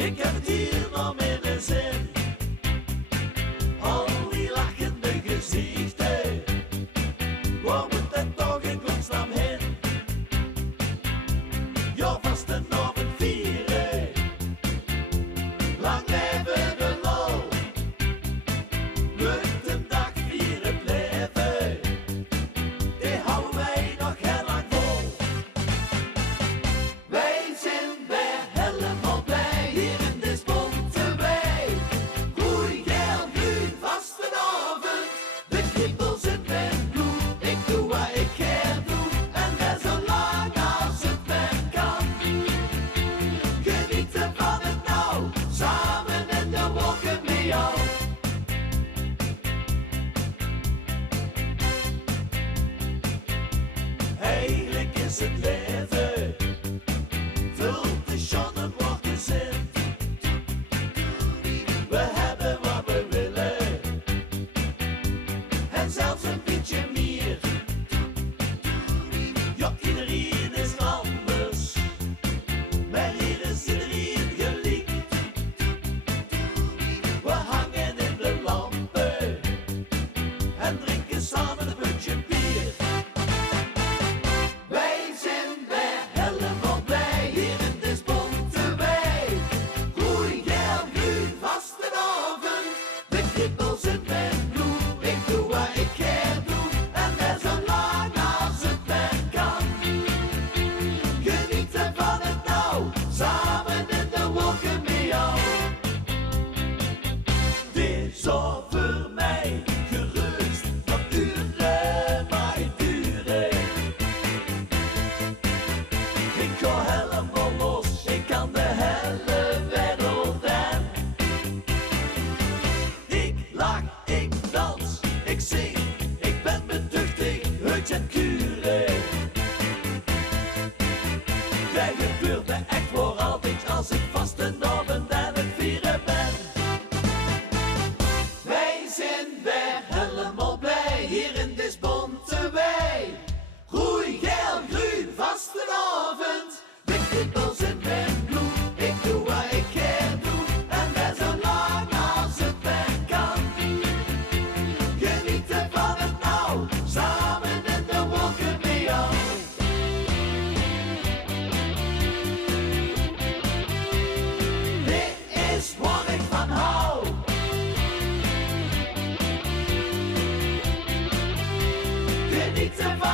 Ik heb het hier nog meer de zin. Al die lachende gezichten, waar moet het toch in godsnaam heen? Ja, vastenavond vieren, lang leven de lol. Lukt een dag vieren blijven, die houden wij nog heel lang vol. Wij zijn weer helemaal blij, hier in dit bonte wijk. Groei, geel, groen, vastenavond, de kriebels in mijn bloed. Ik doe wat ik graag doe, en net zo lang als het maar kan. Genieten van het nou, samen in de wolken met jou. Eigenlijk is het leven, vult de shot en wordt gezin. We hebben wat we willen, en zelfs een beetje meer. Ja, iedereen is anders, maar hier is iedereen gelijk. We hangen in de lampen, en drinken samen een putje bier. Wij zijn weer helemaal blij, hier in dit bonte wijk. Groei, geel, groen, vastenavond, de kriebels in mijn bloed. Ik doe wat ik graag doe, en net zo lang als het maar kan. Genieten van het nou, samen in de wolken met jou. Dit zal voor mij gerust nog uren maar duren. Ik ga helemaal los, ik kan de hele wereld aan. Ik lach, ik dans, ik zing, ik ben beduchtig, uit en kuren. Er gebeurt me echt vooral niks als ik vastenavond aan het vieren ben. Wij zijn weer helemaal blij, hier in dit bonte wijk. Groei, geel, groen, vastenavond, de kriebels in mijn bloed. Ik doe wat ik graag doe, en net zo lang als het maar kan. Genieten van het nou, samen in de wolken met jou. Dit is waar ik van hou. Genieten van